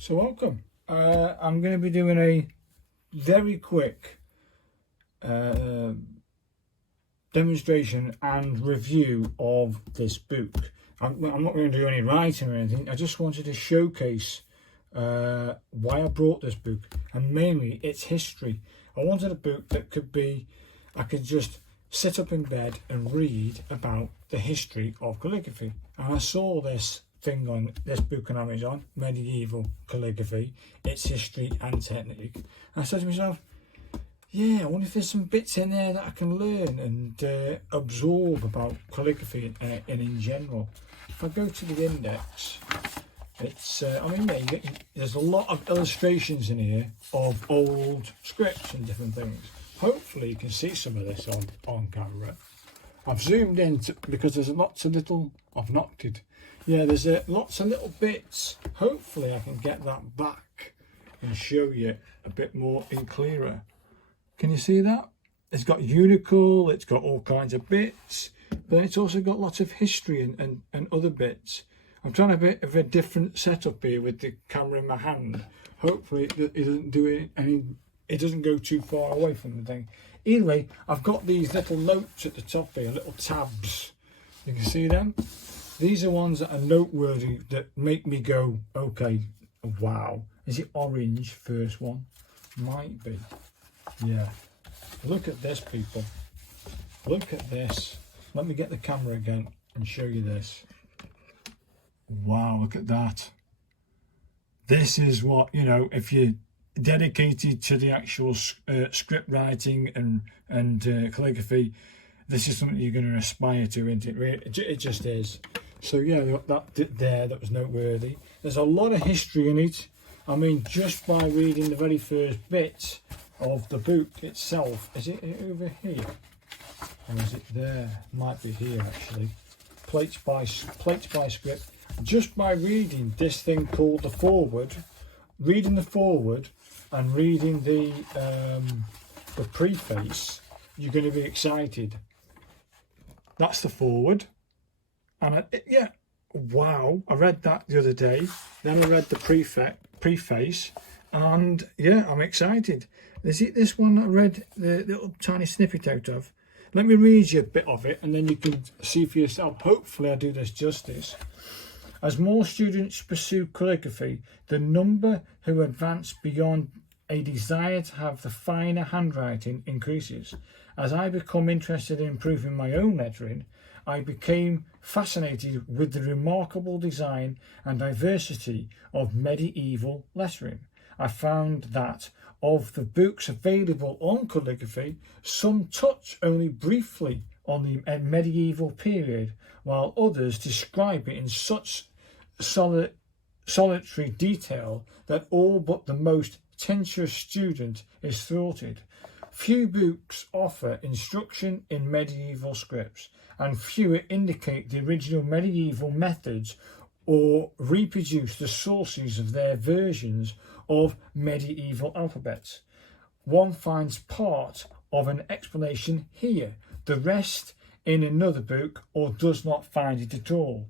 So welcome. I'm going to be doing a very quick demonstration and review of this book. I'm not going to do any writing or anything. I just wanted to showcase why I brought this book, and mainly its history. I wanted a book that I could just sit up in bed and read about the history of calligraphy. And I saw this book on Amazon, Medieval Calligraphy, Its History and Technique. And I said to myself, yeah, I wonder if there's some bits in there that I can learn and absorb about calligraphy and in general. If I go to the index, it's there's a lot of illustrations in here of old scripts and different things. Hopefully you can see some of this on camera. I've zoomed in because there's lots of little, I've knocked it. Yeah, there's lots of little bits. Hopefully I can get that back and show you a bit more in clearer. Can you see that? It's got unical, it's got all kinds of bits, but it's also got lots of history and other bits. I'm trying a bit of a different setup here with the camera in my hand. Hopefully it doesn't go too far away from the thing. Either way, I've got these little notes at the top here, little tabs. You can see them? These are ones that are noteworthy, that make me go, okay, wow. Is it orange, first one? Might be. Yeah. Look at this, people. Look at this. Let me get the camera again and show you this. Wow, look at that. This is what, if you're dedicated to the actual script writing and calligraphy, this is something you're going to aspire to, isn't it? It just is. So yeah, that was noteworthy. There's a lot of history in it. I mean, just by reading the very first bit of the book itself. Is it over here? Or is it there? Might be here actually. Plates by script. Just by reading this thing called the foreword, reading the foreword and reading the preface, you're going to be excited. That's the foreword. And wow, I read that the other day. Then I read the preface, and yeah, I'm excited. Is it this one I read the little tiny snippet out of? Let me read you a bit of it and then you can see for yourself. Hopefully I do this justice. As more students pursue calligraphy, the number who advance beyond a desire to have the finer handwriting increases. As I become interested in improving my own lettering, I became fascinated with the remarkable design and diversity of medieval lettering. I found that of the books available on calligraphy, some touch only briefly on the medieval period, while others describe it in such solitary detail that all but the most tenacious student is thwarted. Few books offer instruction in medieval scripts, and fewer indicate the original medieval methods or reproduce the sources of their versions of medieval alphabets. One finds part of an explanation here, the rest in another book, or does not find it at all.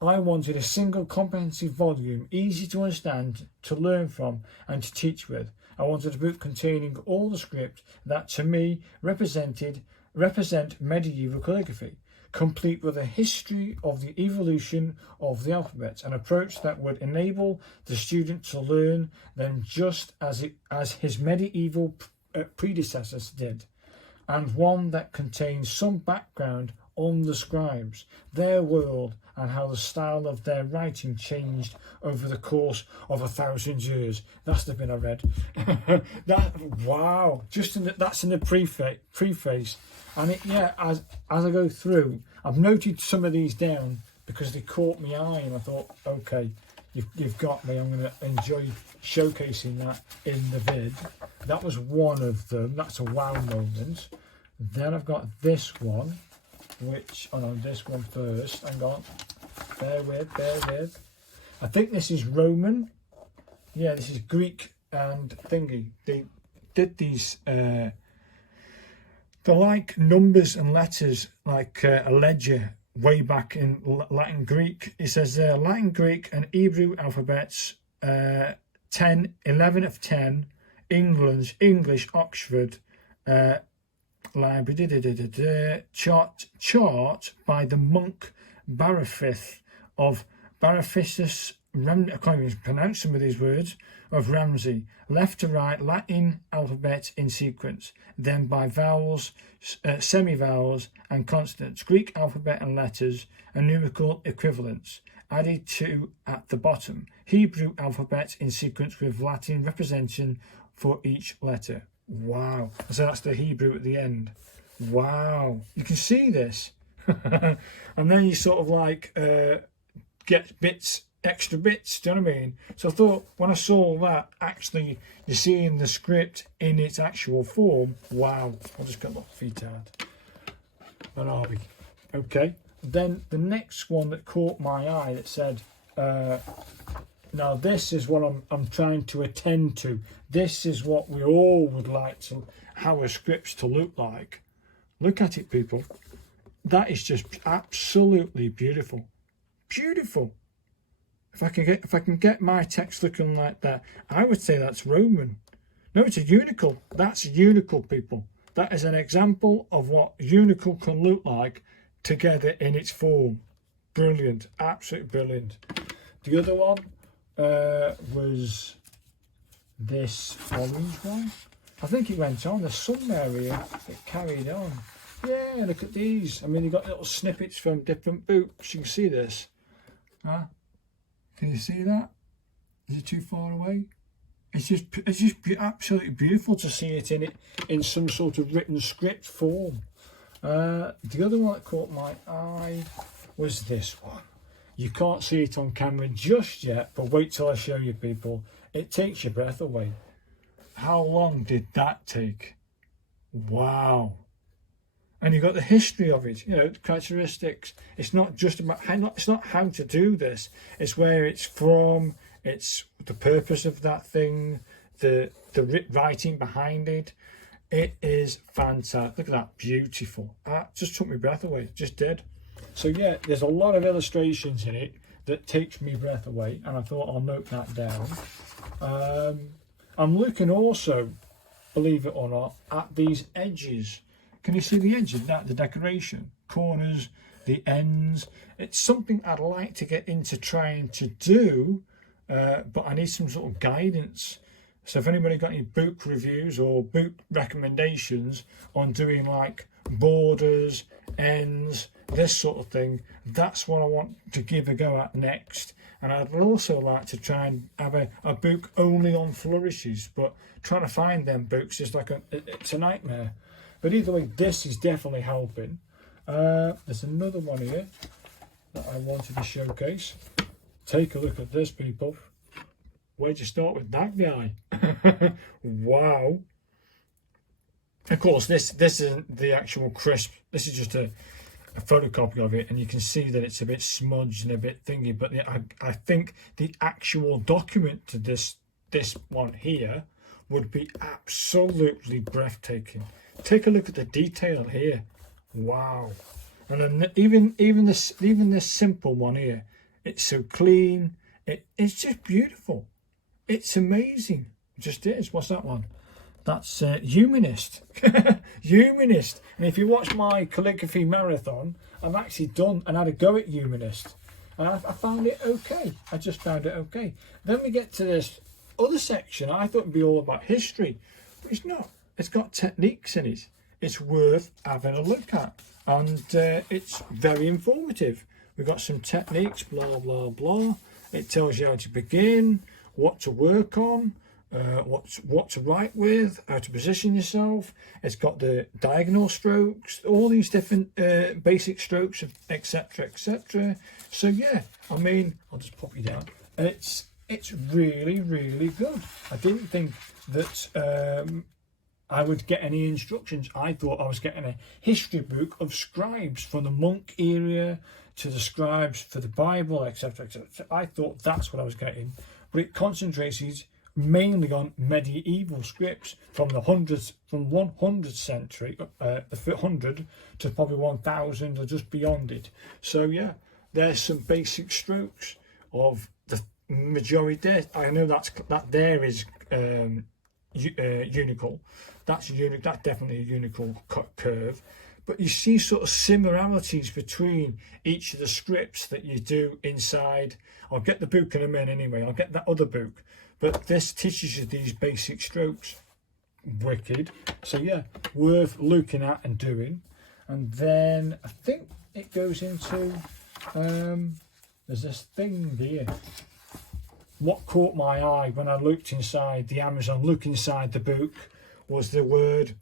I wanted a single comprehensive volume, easy to understand, to learn from and to teach with. I wanted a book containing all the script that to me represent medieval calligraphy, complete with a history of the evolution of the alphabet, an approach that would enable the student to learn them just as his medieval predecessors did, and one that contains some background on the scribes, their world, and how the style of their writing changed over the course of 1,000 years. That's the bit I read. Wow! That's in the preface, and as I go through, I've noted some of these down because they caught my eye, and I thought, okay, you've got me. I'm going to enjoy showcasing that in the vid. That was one of them. That's a wow moment. Then I've got this one. This one first. Hang on. Bear with. I think this is Roman. Yeah, this is Greek and thingy. They did these. They're like numbers and letters, like a ledger way back in Latin Greek. It says Latin, Greek, and Hebrew alphabets 11 of 10, English Oxford Library, chart by the monk Barafith of Barafissus, I can't even pronounce some of these words, of Ramsey, left to right Latin alphabet in sequence, then by vowels, semi-vowels and consonants, Greek alphabet and letters and numerical equivalents, added to at the bottom, Hebrew alphabet in sequence with Latin representation for each letter. Wow. So that's the Hebrew at the end. Wow. You can see this. And then you sort of like get bits, extra bits, do you know what I mean? So I thought when I saw that, actually you're seeing the script in its actual form. Wow. I'll just get my feet out. Where are we? Okay. Then the next one that caught my eye that said, now this is what I'm trying to attend to. This is what we all would like to, our scripts to look like. Look at it, people. That is just absolutely beautiful. Beautiful. If I can get my text looking like that, I would say that's Roman. No, it's a unical. That's unical, people. That is an example of what unical can look like together in its form. Brilliant. Absolutely brilliant. The other one was this orange one. I think it went on. There's some area that carried on. Yeah, look at these. I mean, you've got little snippets from different books. You can see this. Huh? Can you see that? Is it too far away? It's just absolutely beautiful to see it in some sort of written script form. The other one that caught my eye was this one. You can't see it on camera just yet, but wait till I show you, people. It takes your breath away. How long did that take? Wow. And you've got the history of it, you know, the characteristics. It's not just about it's not how to do this. It's where it's from. It's the purpose of that thing, the writing behind it. It is fantastic. Look at that, beautiful. Just took my breath away, just did. So yeah, there's a lot of illustrations in it that takes me breath away, and I thought I'll note that down. I'm looking also, believe it or not, at these edges. Can you see the edges? That the decoration, corners, the ends. It's something I'd like to get into trying to do, but I need some sort of guidance. So if anybody got any book reviews or book recommendations on doing like borders, ends, this sort of thing, that's what I want to give a go at next. And I'd also like to try and have a book only on flourishes, but trying to find them books is like it's a nightmare. But either way, this is definitely helping. There's another one here that I wanted to showcase. Take a look at this, people. Where'd you start with that guy? Wow. Of course, this isn't the actual crisp. This is just a photocopy of it, and you can see that it's a bit smudged and a bit thingy. But I think the actual document to this one here would be absolutely breathtaking. Take a look at the detail here. Wow. And then even this simple one here, it's so clean. It's just beautiful. It's amazing. It just is. What's that one? That's Humanist. Humanist. And if you watch my calligraphy marathon, I've actually done and had a go at Humanist. And I found it okay. I just found it okay. Then we get to this other section. I thought it'd be all about history. But it's not. It's got techniques in it. It's worth having a look at. And it's very informative. We've got some techniques, blah, blah, blah. It tells you how to begin, what to work on, what to write with, how to position yourself. It's got the diagonal strokes, all these different basic strokes, etc., etc. So yeah, I mean, I'll just pop you down. It's really, really good. I didn't think that I would get any instructions. I thought I was getting a history book of scribes from the monk era to the scribes for the Bible, etc., etc. I thought that's what I was getting, but it concentrated mainly on medieval scripts from the 100th century, the 100 to probably 1000 or just beyond it. So yeah, there's some basic strokes of the majority there. I know that there is unical. That's definitely a unical curve. But you see sort of similarities between each of the scripts that you do inside. I'll get the book in a minute anyway. I'll get that other book. But this teaches you these basic strokes. Wicked. So yeah, worth looking at and doing. And then I think it goes into, there's this thing here. What caught my eye when I looked inside the Amazon, look inside the book, was the word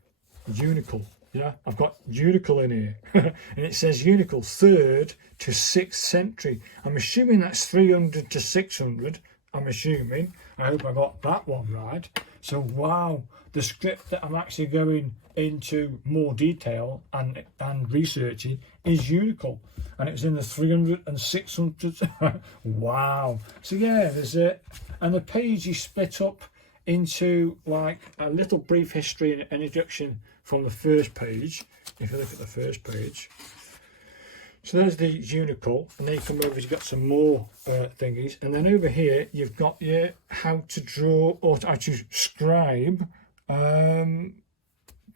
unical. Yeah, I've got unical in here. And it says unical 3rd to 6th century. I'm assuming that's 300 to 600. I'm assuming. I hope I got that one right. So wow, the script that I'm actually going into more detail and researching is unical, and it was in the 300 and 600s. Wow. So yeah, there's it, and the page is split up into like a little brief history and an introduction from the first page. If you look at the first page, so there's the unical, and then you come over, you've got some more thingies, and then over here you've got your how to draw or how to scribe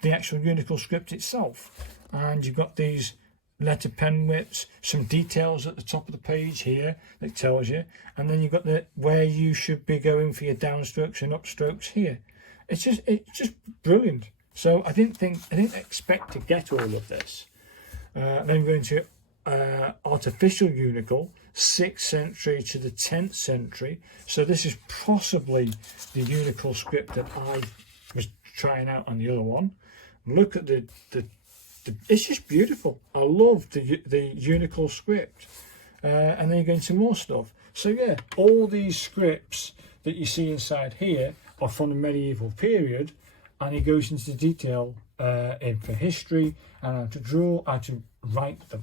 the actual unical script itself. And you've got these letter pen widths, some details at the top of the page here that tells you, and then you've got the where you should be going for your downstrokes and upstrokes here. It's just brilliant. So I didn't expect to get all of this. Then we're going to artificial unical, 6th century to the 10th century. So this is possibly the unical script that I was trying out on the other one. Look at the it's just beautiful. I love the unical script. And then you go into more stuff. So yeah, all these scripts that you see inside here are from the medieval period, and he goes into detail in for history and how to draw, how to write them.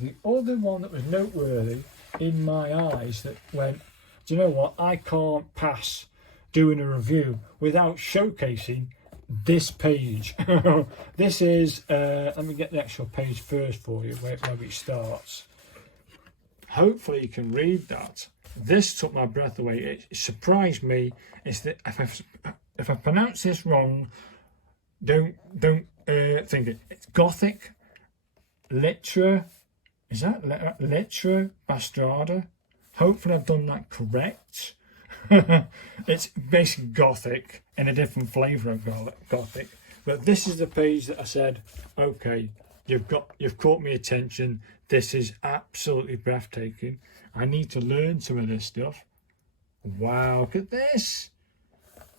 The other one that was noteworthy in my eyes that went, do you know what, I can't pass doing a review without showcasing this page. This is, let me get the actual page first for you, where it starts. Hopefully you can read that. This took my breath away. It surprised me. It's that if I pronounce this wrong, don't think it. It's Gothic Litera. Is that Litera Bastarda? Hopefully I've done that correct. It's basically Gothic in a different flavour of Gothic. But this is the page that I said, okay, you've caught my attention. This is absolutely breathtaking. I need to learn some of this stuff. Wow, look at this.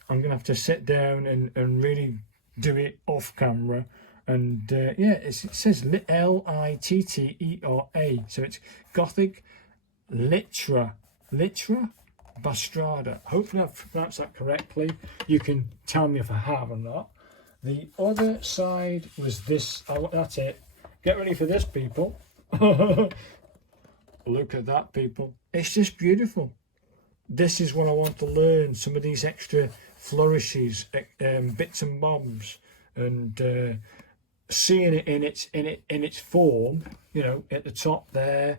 I'm going to have to sit down and really do it off camera. And yeah, it says Littera. So it's Gothic Litera Bastarda. Hopefully I've pronounced that correctly. You can tell me if I have or not. The other side was this. Oh, that's it. Get ready for this, people. Look at that, people. It's just beautiful. This is what I want to learn. Some of these extra flourishes, bits and bobs, and seeing it in its form. You know, at the top there.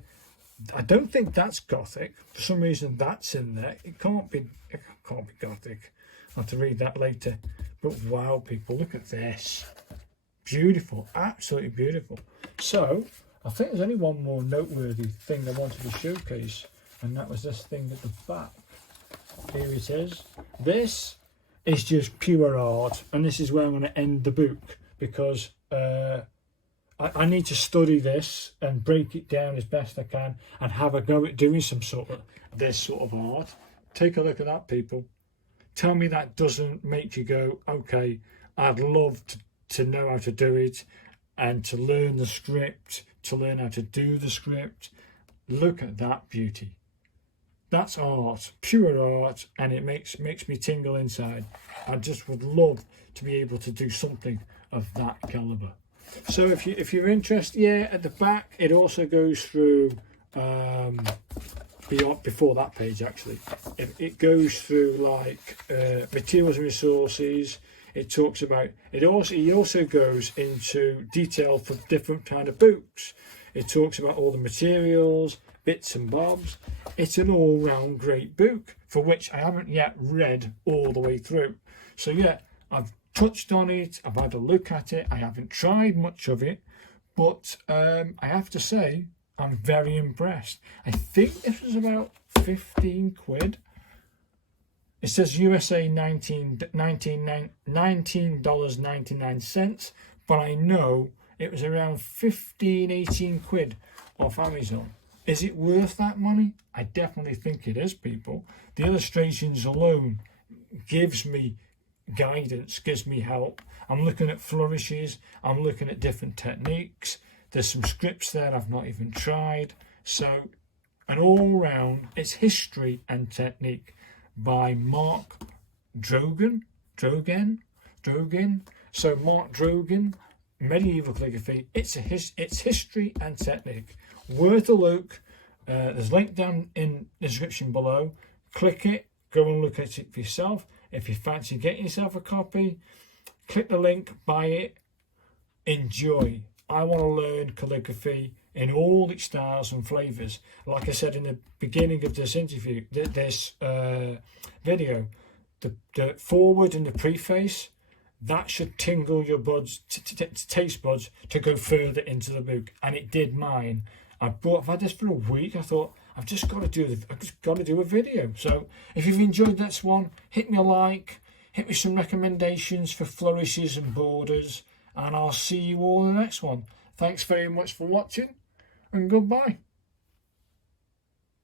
I don't think that's Gothic. For some reason, that's in there. It can't be Gothic. I'll have to read that later. But wow, people, look at this. Beautiful, absolutely beautiful. So I think there's only one more noteworthy thing I wanted to showcase, and that was this thing at the back. Here it is. This is just pure art, and this is where I'm going to end the book, because I need to study this and break it down as best I can and have a go at doing some sort of this sort of art. Take a look at that, people. Tell me that doesn't make you go, okay, I'd love to know how to do it and to learn the script, to learn how to do the script. Look at that beauty. That's art, pure art, and it makes me tingle inside. I just would love to be able to do something of that caliber. So if you're interested, yeah, at the back it also goes through before that page actually. It goes through like materials and resources. It talks about it. He also goes into detail for different kind of books. It talks about all the materials, bits and bobs. It's an all-round great book, for which I haven't yet read all the way through. So yeah, I've touched on it, I've had a look at it, I haven't tried much of it, but I have to say, I'm very impressed. I think this was about 15 quid. It says USA $19.99, but I know it was around 15, 18 quid off Amazon. Is it worth that money? I definitely think it is, people. The illustrations alone gives me guidance, gives me help. I'm looking at flourishes, I'm looking at different techniques. There's some scripts there I've not even tried. So an all-round, it's history and technique by Mark Drogen. So Mark Drogen, Medieval Calligraphy. It's history and technique. Worth a look. There's a link down in the description below. Click it, go and look at it for yourself. If you fancy getting yourself a copy, click the link, buy it, enjoy. I want to learn calligraphy in all its styles and flavours. Like I said in the beginning of this interview, this video, the forward and the preface, that should tingle your buds, taste buds, to go further into the book, and it did mine. I've had this for a week. I thought I've just got to do a video. So if you've enjoyed this one, hit me a like, hit me some recommendations for flourishes and borders, and I'll see you all in the next one. Thanks very much for watching, and goodbye.